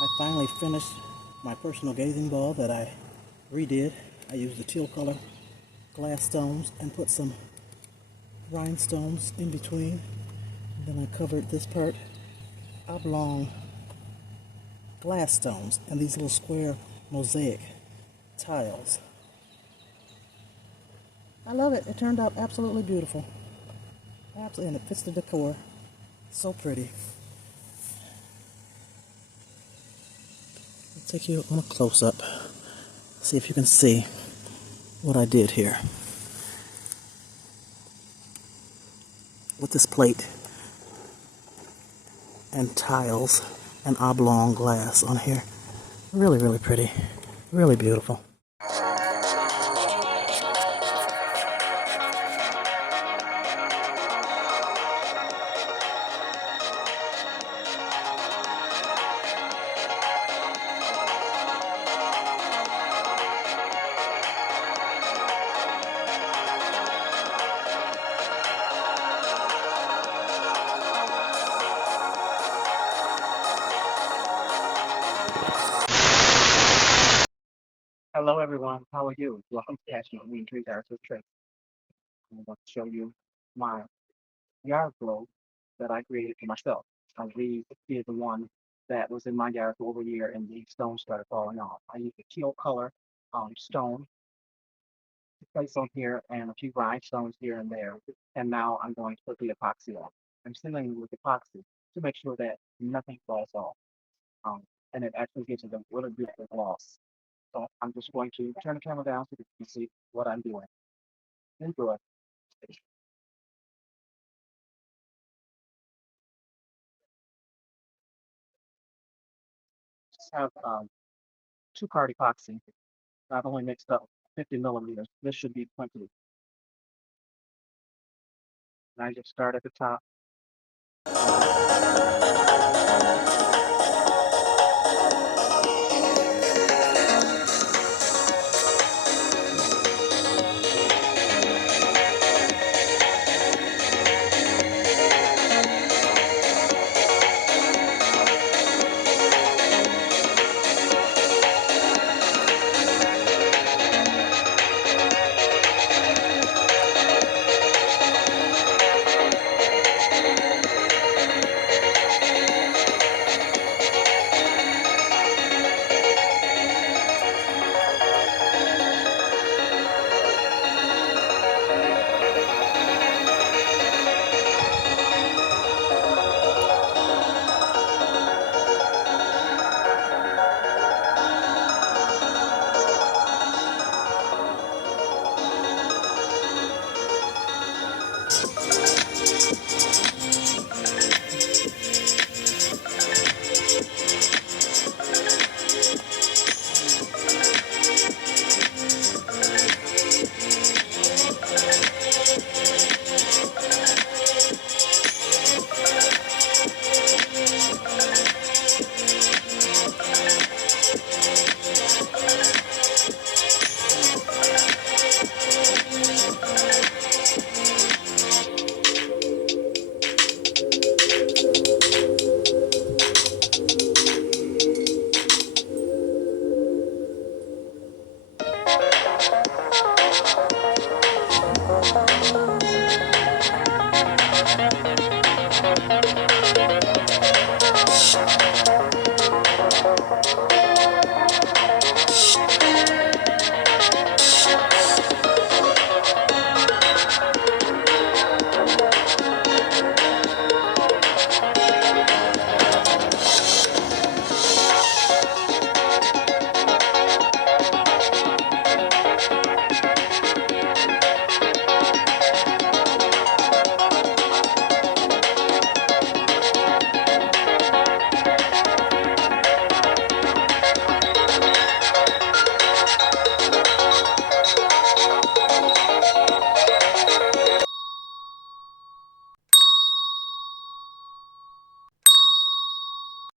I finally finished my personal gazing ball that I redid. I used the teal color glass stones and put some rhinestones in between. Then I covered this part oblong glass stones and these little square mosaic tiles. I love it. It turned out absolutely beautiful. Absolutely, and it fits the decor. So pretty. I'll take you on a close-up. See if you can see what I did here. With this plate and tiles and oblong glass on here. Really, really pretty. Really beautiful. Hello everyone, how are you? Welcome to Passion Me Tree Darts with Tracy. I'm going to show you my yard globe that I created for myself. I redid the one that was in my yard for over a year and the stones started falling off. I used a teal color stone to place on here and a few rhinestones here and there. And now I'm going to put the epoxy on. I'm sealing with epoxy to make sure that nothing falls off. Um, and it actually gives it a really beautiful gloss. So I'm just going to turn the camera down so you can see what I'm doing. Enjoy. Just have 2-part epoxy. I've only mixed up 50 millimeters. This should be plenty. And I just start at the top